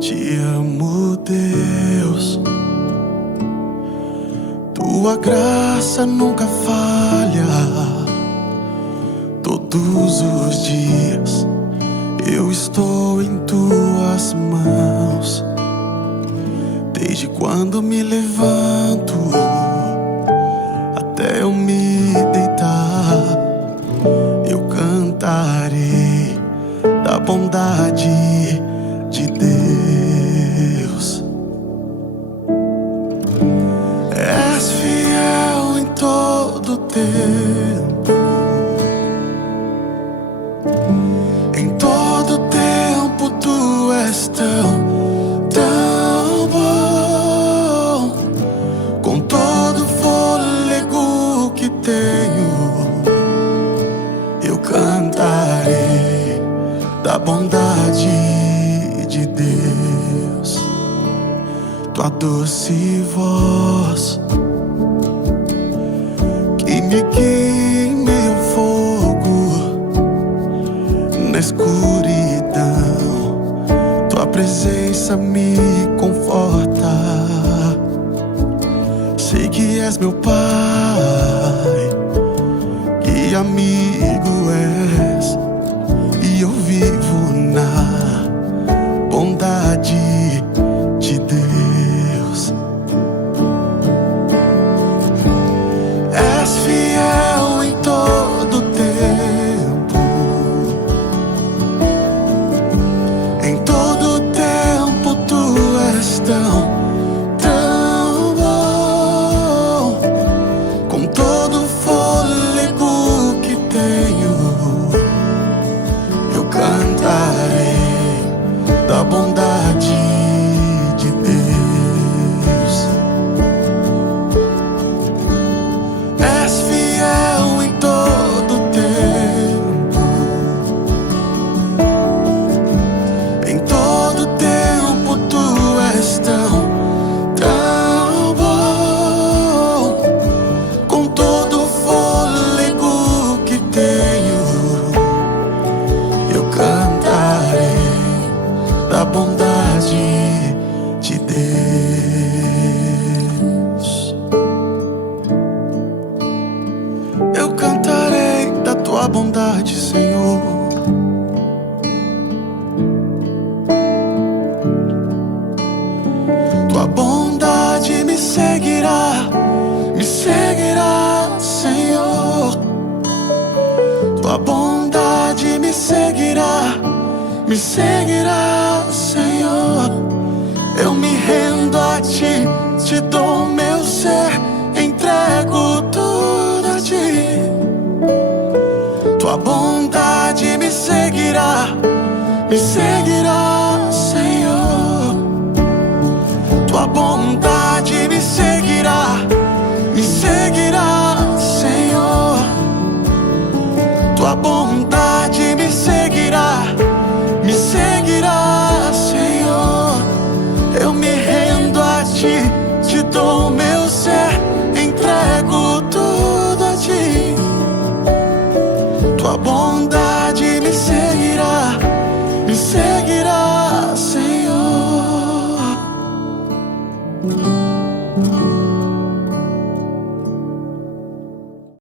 Te amo, Deus, tua graça nunca falha. Todos os dias eu estou em tuas mãos. Desde quando me levanto até eu me deitar, eu cantarei da bondade de Deus. És fiel em todo tempo, em todo tempo tu és tão bom. Com todo fôlego que tenho, eu cantarei da bondade de Deus. Tua doce voz que me guia em meio ao fogo, na escuridão, tua presença me conforta. Sei que és meu Pai, que amigo és, e eu vivo na bondade de Deus. És fiel em todo tempo, em todo tempo tu és tão bom. Com todo fôlego que tenho, eu cantarei da bondade de Deus. És fiel em todo tempo, em todo tempo tu és tão bom. Com todo fôlego que tenho, eu cantarei da bondade de Deus. Eu cantarei da tua bondade, Senhor. Tua bondade me seguirá, Senhor. Tua bondade me seguirá, Senhor. Eu me rendo a ti, te dou meu ser, entrego tudo a ti. Tua bondade me seguirá,